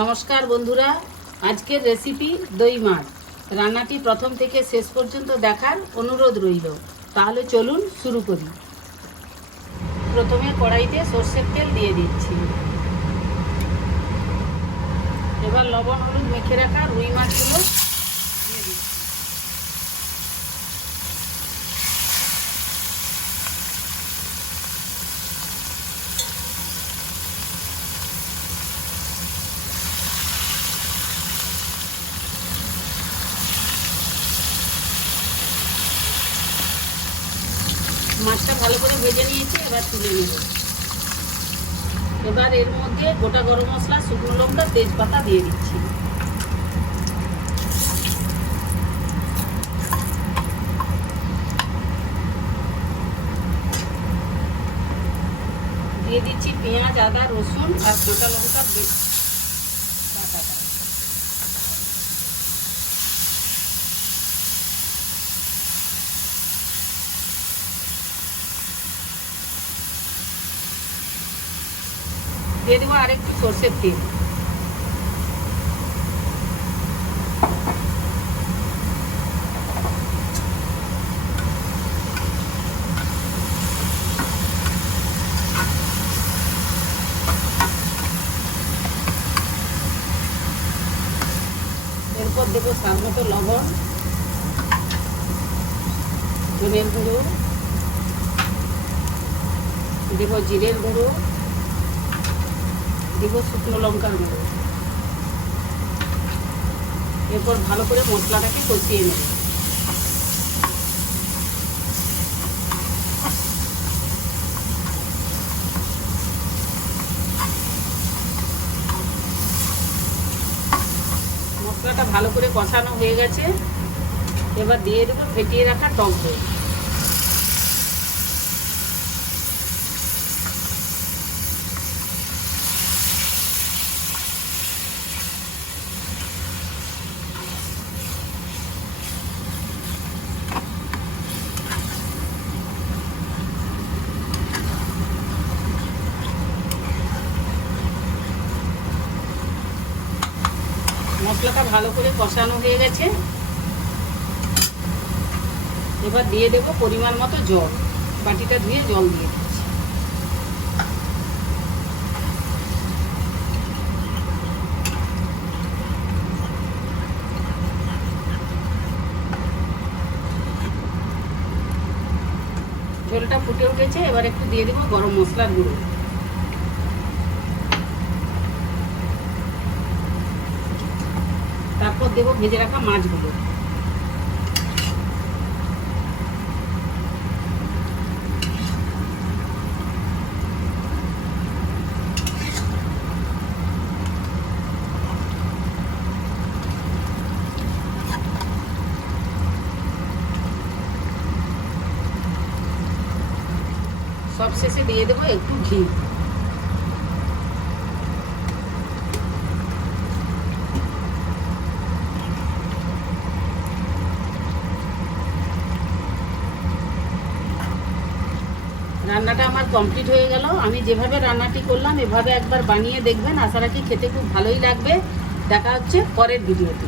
নমস্কার বন্ধুরা, আজকের রেসিপি দই মাছ। রান্নাটি প্রথম থেকে শেষ পর্যন্ত দেখার অনুরোধ রইল। তাহলে চলুন শুরু করি। প্রথমে কড়াইতে সর্ষের তেল দিয়ে দিচ্ছি। এবার লবণ, হলুদ মেখে রাখা রুই মাছগুলো মাছটা ভালো করে ভেজে নিয়েছি, এবার তুলে নেব। এবার এর মধ্যে গোটা গরম মশলা, শুকনো লঙ্কা, তেজপাতা দিয়ে দিচ্ছি। দিয়ে দিচ্ছি পেঁয়াজ, আদা, রসুন আর কাঁচা লঙ্কা বেশ বাটাটা দিয়ে দেবো আরেকটু সর্ষের তেল। এরপর দেবো স্বাদ লবণ ধনের গুঁড়ো দেবো জিরের গুঁড়ো দিব শুকনো লঙ্কার গুঁড়ো এরপর ভালো করে মশলাটাকে কষিয়ে নেব। মশলাটা ভালো করে কষানো হয়ে গেছে। এবার দিয়ে দেবো ফেটিয়ে রাখা টক দই। মশলাটা ভালো করে কষানো হয়ে গেছে। এবার দিয়ে দেব পরিমাণ মতো জল। বাটিটা ধুয়ে জল দিয়ে দিচ্ছি। ঝোলটা ফুটে উঠেছে, এবার একটু দিয়ে দেবো গরম মশলার গুঁড়ো। তারপর দেবো ভেজে রাখা মাছগুলো। সব শেষে দিয়ে দেবো একটু ঘি। রান্নাটা আমার কমপ্লিট হয়ে গেল। আমি যেভাবে রান্নাটি করলাম, এভাবে একবার বানিয়ে দেখবেন। আশা রাখি খেতে খুব ভালোই লাগবে। দেখা হচ্ছে পরের ভিডিওতে।